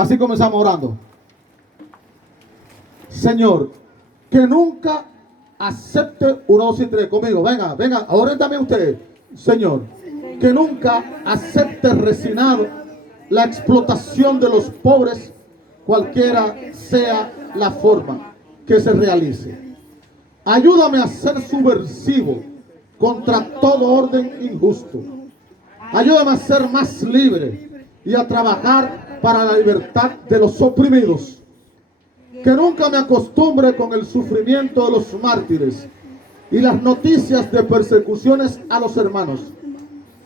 Así comenzamos orando. Señor, que nunca acepte 1, 2 y 3 conmigo. Venga, venga, oren también ustedes. Señor, que nunca acepte resignado la explotación de los pobres, cualquiera sea la forma que se realice. Ayúdame a ser subversivo contra todo orden injusto. Ayúdame a ser más libre y a trabajar para la libertad de los oprimidos. Que nunca me acostumbre con el sufrimiento de los mártires y las noticias de persecuciones a los hermanos,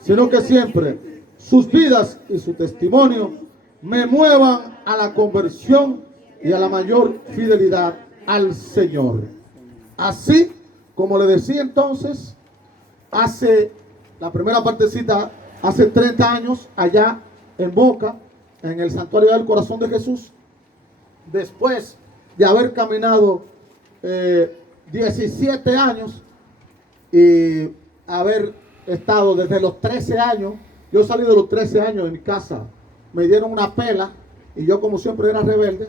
sino que siempre sus vidas y su testimonio me muevan a la conversión y a la mayor fidelidad al Señor. Así como le decía entonces, hace la primera partecita, hace 30 años, allá en Moca, en el Santuario del Corazón de Jesús, después de haber caminado 17 años y haber estado desde los 13 años, yo salí de los 13 años de mi casa, me dieron una pela y yo como siempre era rebelde,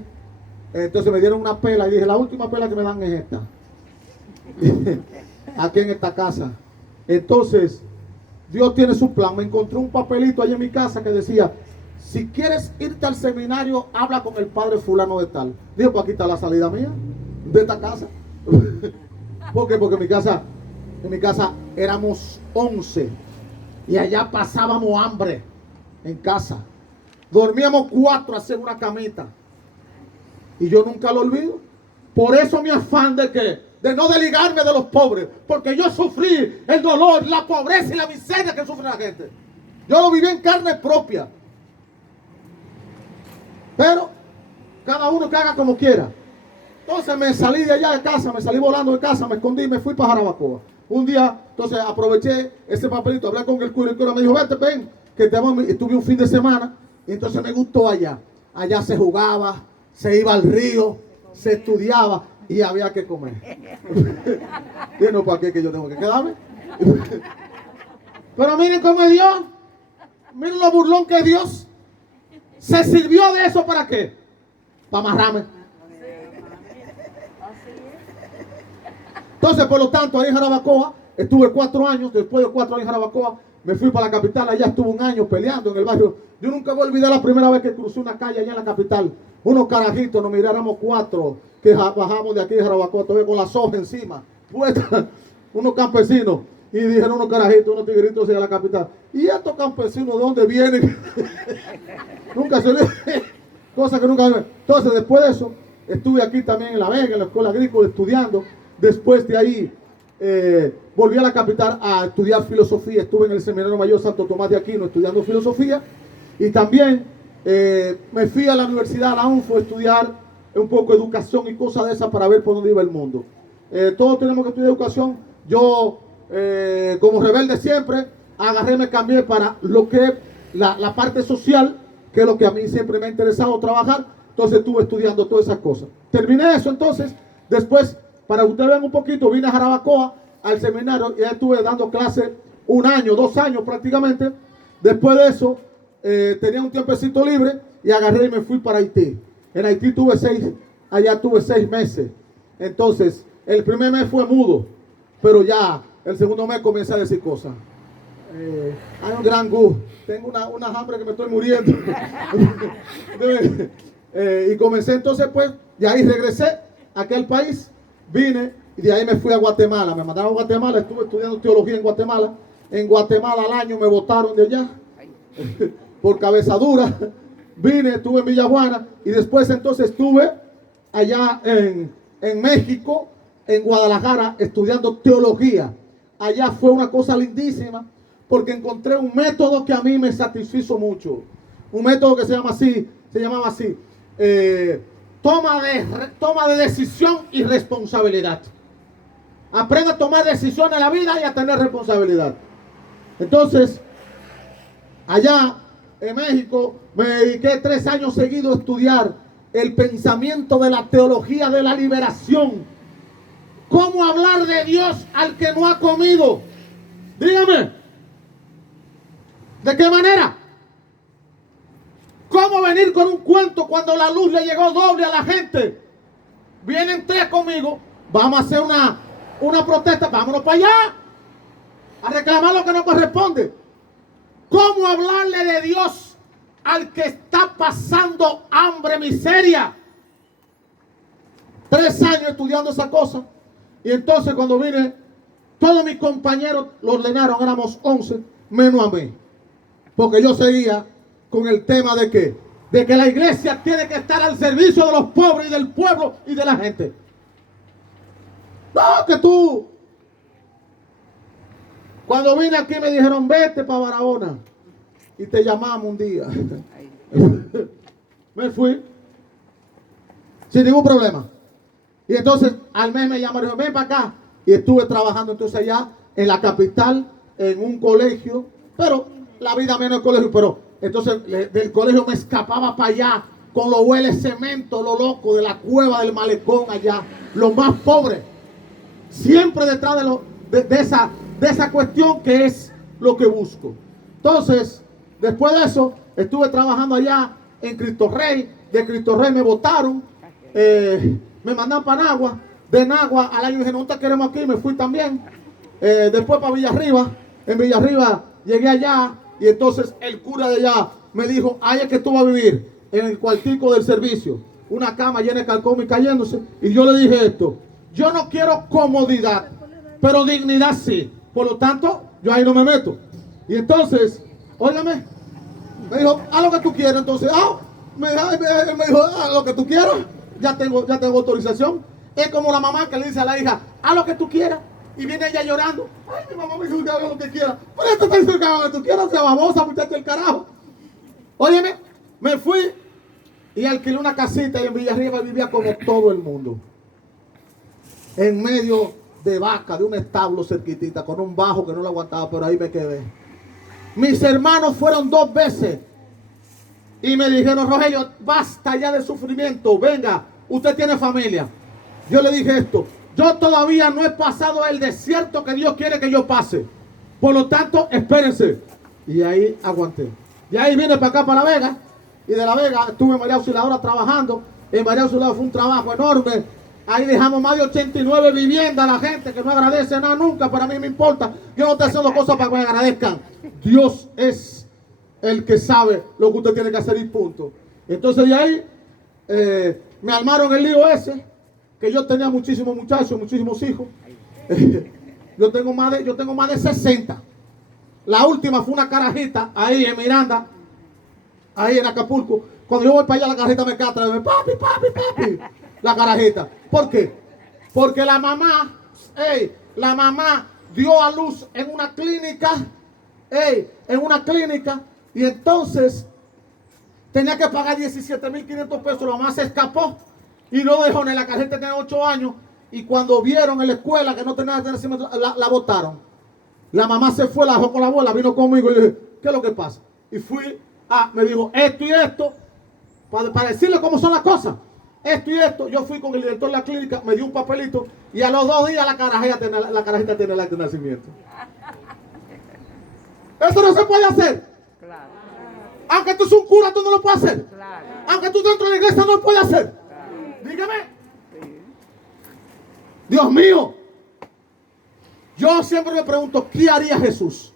entonces me dieron una pela y dije, la última pela que me dan es esta, aquí en esta casa. Entonces Dios tiene su plan. Me encontré un papelito allí en mi casa que decía, si quieres irte al seminario, habla con el padre fulano de tal. Digo, pues aquí está la salida mía de esta casa. ¿Por qué? Porque en mi casa éramos 11 y allá pasábamos hambre en casa. Dormíamos 4 a hacer una camita. Y yo nunca lo olvido. Por eso mi afán de que de no desligarme de los pobres, porque yo sufrí el dolor, la pobreza y la miseria que sufre la gente. Yo lo viví en carne propia. Pero cada uno que haga como quiera. Entonces me salí de allá de casa, me salí volando de casa, me escondí y me fui para Jarabacoa. Un día, entonces aproveché ese papelito, hablé con el cura me dijo, vete, ven, que te vamos. Estuve un fin de semana y entonces me gustó allá. Allá se jugaba, se iba al río, se estudiaba y había que comer. Y no, ¿para qué que yo tengo que quedarme? Pero miren cómo es Dios. Miren lo burlón que es Dios. ¿Se sirvió de eso para qué? Para amarrarme. Entonces, por lo tanto, ahí en Jarabacoa, estuve 4 años. Después de 4 años en Jarabacoa, me fui para la capital. Allá estuve 1 año peleando en el barrio. Yo nunca voy a olvidar la primera vez que crucé una calle allá en la capital. Unos carajitos, nos miráramos 4 que bajamos de aquí de Jarabacoa, todavía con las hojas encima, puestas, unos campesinos. Y dijeron unos carajitos, unos tigritos hacia la capital. ¿Y estos campesinos de dónde vienen? Nunca se ve. Cosas que nunca ven. Entonces, después de eso, estuve aquí también en La Vega, en la escuela agrícola, estudiando. Después de ahí, volví a la capital a estudiar filosofía. Estuve en el Seminario Mayor Santo Tomás de Aquino estudiando filosofía. Y también me fui a la universidad, a la UNFO, a estudiar un poco de educación y cosas de esas para ver por dónde iba el mundo. Todos tenemos que estudiar educación. Yo, como rebelde siempre, agarré, me cambié para lo que es la parte social, que es lo que a mí siempre me ha interesado trabajar. Entonces estuve estudiando todas esas cosas. Terminé eso entonces. Después, para que ustedes vean un poquito, vine a Jarabacoa al seminario y ya estuve dando clases 1 año, 2 años prácticamente. Después de eso, tenía un tiempecito libre y agarré y me fui para Haití. En Haití allá tuve 6 meses. Entonces, el primer mes fue mudo, pero ya el segundo mes comencé a decir cosas. Hay un gran gusto, tengo una hambre que me estoy muriendo. Y comencé entonces pues, de ahí regresé a aquel país, vine y de ahí me fui a Guatemala. Me mandaron a Guatemala, estuve estudiando teología en Guatemala. En Guatemala al año me botaron de allá por cabeza dura. Vine, estuve en Villajuana y después entonces estuve allá en México, en Guadalajara, estudiando teología. Allá fue una cosa lindísima porque encontré un método que a mí me satisfizo mucho. Un método que se llamaba así, toma de decisión y responsabilidad. Aprende a tomar decisiones en la vida y a tener responsabilidad. Entonces, allá en México me dediqué 3 años seguidos a estudiar el pensamiento de la teología de la liberación. ¿Cómo hablar de Dios al que no ha comido? Dígame. ¿De qué manera? ¿Cómo venir con un cuento cuando la luz le llegó doble a la gente? Vienen 3 conmigo, vamos a hacer una protesta, vámonos para allá, a reclamar lo que no corresponde. ¿Cómo hablarle de Dios al que está pasando hambre, miseria? 3 años estudiando esa cosa. Y entonces cuando vine, todos mis compañeros lo ordenaron, éramos 11, menos a mí. Porque yo seguía con el tema de que la iglesia tiene que estar al servicio de los pobres y del pueblo y de la gente. No, que tú. Cuando vine aquí me dijeron, vete para Barahona y te llamamos un día. Me fui sin ningún problema. Y entonces al mes me llamaron y dijo, ven para acá. Y estuve trabajando entonces allá en la capital, en un colegio, pero la vida menos el colegio, pero entonces del colegio me escapaba para allá con los hueles cemento, lo loco de la cueva del malecón allá, los más pobres, siempre detrás de esa cuestión que es lo que busco. Entonces, después de eso, estuve trabajando allá en Cristo Rey, de Cristo Rey me votaron, me mandaron para Nagua, de Nagua al año dije, no te queremos aquí, me fui también, después para Villarriba, en Villarriba llegué allá, y entonces el cura de allá me dijo, ahí es que tú vas a vivir, en el cuartico del servicio, una cama llena de calcón y cayéndose, y yo le dije esto, yo no quiero comodidad, pero dignidad sí, por lo tanto, yo ahí no me meto. Y entonces, óigame, me dijo, haz lo que tú quieras, entonces, me dijo, haz lo que tú quieras, ya tengo autorización. Es como la mamá que le dice a la hija, haz lo que tú quieras. Y viene ella llorando. Ay, mi mamá me dijo que haga lo que quiera. Pero esto está diciendo que haga lo que tú quieras, sea babosa, muchacho, el carajo. Óyeme, me fui y alquilé una casita y en Villarriba vivía como todo el mundo. En medio de vaca, de un establo cerquitita, con un bajo que no lo aguantaba, pero ahí me quedé. Mis hermanos fueron 2 veces y me dijeron, Rogelio, basta ya de sufrimiento, venga, usted tiene familia. Yo le dije esto, yo todavía no he pasado el desierto que Dios quiere que yo pase. Por lo tanto, espérense. Y ahí aguanté. Y ahí vine para acá, para La Vega. Y de La Vega estuve en María Auxiliadora trabajando. En María Auxiliadora fue un trabajo enorme. Ahí dejamos más de 89 viviendas a la gente que no agradece nada nunca. Para mí me importa. Yo no estoy haciendo cosas para que me agradezcan. Dios es el que sabe lo que usted tiene que hacer y punto. Entonces de ahí me armaron el lío ese. Que yo tenía muchísimos muchachos, muchísimos hijos. Yo tengo más de 60. La última fue una carajita ahí en Miranda, ahí en Acapulco. Cuando yo voy para allá, la carajita me cata, me papi, papi, papi. La carajita. ¿Por qué? Porque la mamá dio a luz en una clínica, y entonces tenía que pagar 17,500 pesos. La mamá se escapó. Y no dejó ni la carajita, tenía 8 años. Y cuando vieron en la escuela que no tenía nacimiento, la botaron. La mamá se fue, la dejó con la abuela, vino conmigo y le dije, ¿qué es lo que pasa? Y fui, me dijo esto y esto, para decirle cómo son las cosas. Esto y esto. Yo fui con el director de la clínica, me dio un papelito y a los 2 días la carajita tiene el acta de nacimiento. Eso no se puede hacer. Claro. Aunque tú seas un cura, tú no lo puedes hacer. Claro. Aunque tú dentro de la iglesia no lo puedes hacer. Dígame. Dios mío. Yo siempre me pregunto, ¿qué haría Jesús?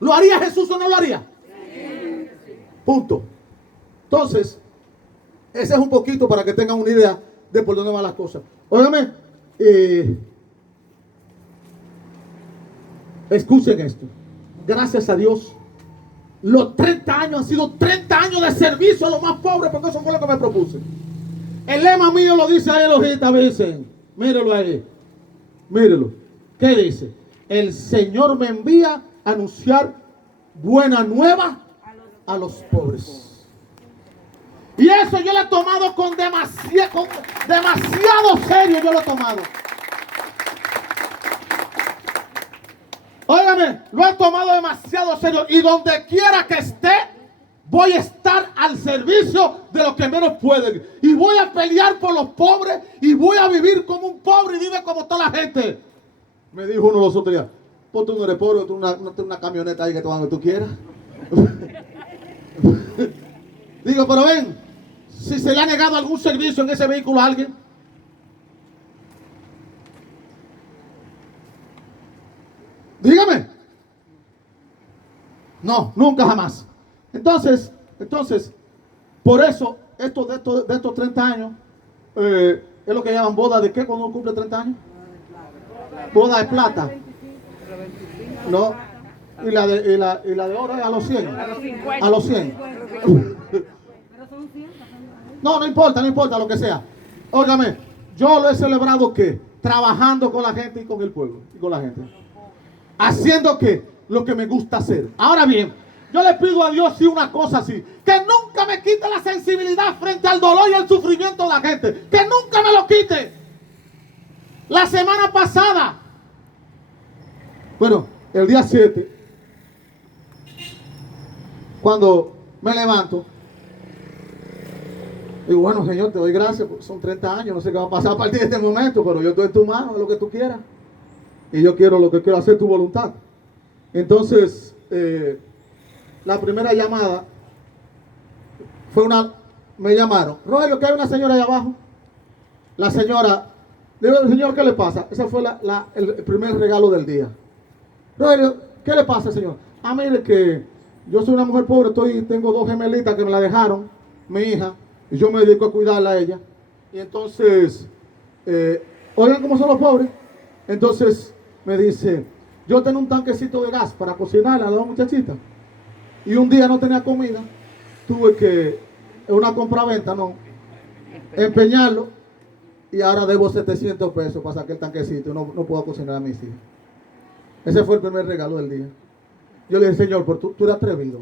¿Lo haría Jesús o no lo haría? Sí. Punto. Entonces, ese es un poquito para que tengan una idea de por dónde van las cosas. Óigame, escuchen esto. Gracias a Dios, los 30 años han sido 30 años de servicio a los más pobres, porque eso fue lo que me propuse. El lema mío lo dice ahí, Lojita, dicen. Mírelo ahí. Mírelo. ¿Qué dice? El Señor me envía a anunciar buena nueva a los pobres. Y eso yo lo he tomado con demasiado serio, yo lo he tomado. Óigame, lo he tomado demasiado serio. Y donde quiera que esté, voy a estar al servicio de los que menos pueden. Y voy a pelear por los pobres. Y voy a vivir como un pobre y vive como toda la gente. Me dijo uno los otros días, pues tú no eres pobre, tú una camioneta ahí que te van donde tú quieras. Digo, pero ven, si se le ha negado algún servicio en ese vehículo a alguien. Dígame. No, nunca jamás. Entonces, por eso, de estos 30 años, es lo que llaman boda de qué cuando uno cumple 30 años. Boda de plata. No. Y la de oro es a los 100. A los 100. No, no importa lo que sea. Óigame, yo lo he celebrado que trabajando con la gente y con el pueblo y con la gente. Haciendo que lo que me gusta hacer. Ahora bien, yo le pido a Dios sí una cosa así, que nunca me quite la sensibilidad frente al dolor y al sufrimiento de la gente, que nunca me lo quite. La semana pasada, bueno, el día 7, cuando me levanto, digo, bueno, Señor, te doy gracias, son 30 años, no sé qué va a pasar a partir de este momento, pero yo estoy en tu mano, es lo que tú quieras. Y yo quiero lo que quiero hacer, tu voluntad. Entonces, la primera llamada fue me llamaron, Rogelio, que hay una señora ahí abajo. La señora, digo, señor, ¿qué le pasa? Ese fue el primer regalo del día. Rogelio, ¿qué le pasa, señor? Ah, mire que yo soy una mujer pobre, tengo 2 gemelitas que me la dejaron, mi hija, y yo me dedico a cuidarla a ella. Y entonces, oigan cómo son los pobres. Entonces me dice, yo tengo un tanquecito de gas para cocinarle a la muchachita. Y un día no tenía comida, tuve que, en una compraventa, no, empeñarlo. Y ahora debo 700 pesos para sacar el tanquecito y no puedo cocinar a mis hijos. Ese fue el primer regalo del día. Yo le dije, Señor, pero tú eres atrevido.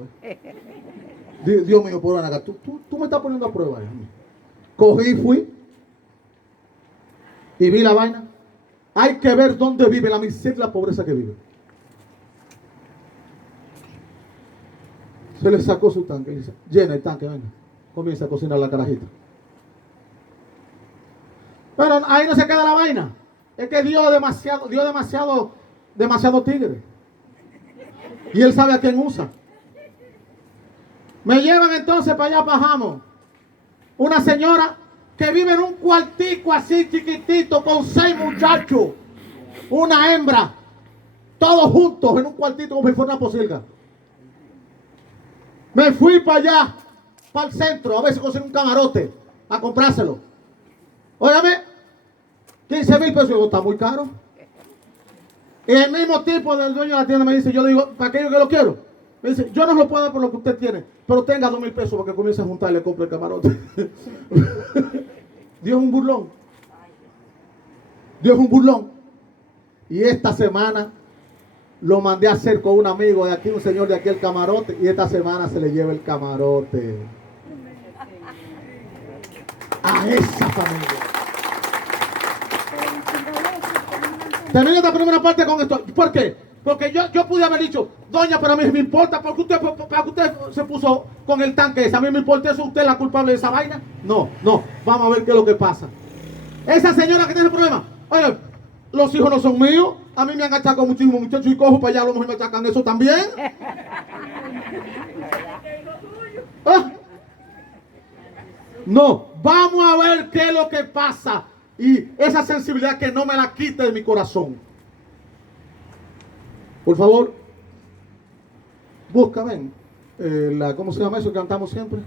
Dios mío, por acá, tú me estás poniendo a prueba. Cogí, fui y vi la vaina. Hay que ver dónde vive la miseria y la pobreza que vive. Se le sacó su tanque y dice, llena el tanque, venga. Comienza a cocinar la carajita. Pero ahí no se queda la vaina. Es que dio demasiado tigre. Y él sabe a quién usa. Me llevan entonces para allá, para Jamo. Una señora que vive en un cuartico así chiquitito con 6 muchachos. Una hembra. Todos juntos en un cuartito como si fuera una posilga. Me fui para allá, para el centro, a ver si consigo un camarote, a comprárselo. Óigame, 15,000 pesos. Digo, está muy caro. Y el mismo tipo del dueño de la tienda me dice, yo le digo, ¿para qué yo que lo quiero? Me dice, yo no lo puedo dar por lo que usted tiene, pero tenga 2,000 pesos para que comience a juntar y le compre el camarote. Dios es un burlón. Dios es un burlón. Y esta semana lo mandé a hacer con un amigo de aquí, un señor de aquí, el camarote, y esta semana se le lleva el camarote a esa familia. Termino esta primera parte con esto. ¿Por qué? Porque yo pude haber dicho, doña, pero a mí me importa, porque usted se puso con el tanque ese. A mí me importa eso, usted es la culpable de esa vaina. No, vamos a ver qué es lo que pasa. Esa señora que tiene el problema, oye, los hijos no son míos, a mí me han achacado muchísimos muchachos y cojo para allá, a lo mejor me achacan eso también. ¿Ah? No, vamos a ver qué es lo que pasa. Y esa sensibilidad que no me la quite de mi corazón. Por favor, busca, ven, ¿cómo se llama eso que cantamos siempre?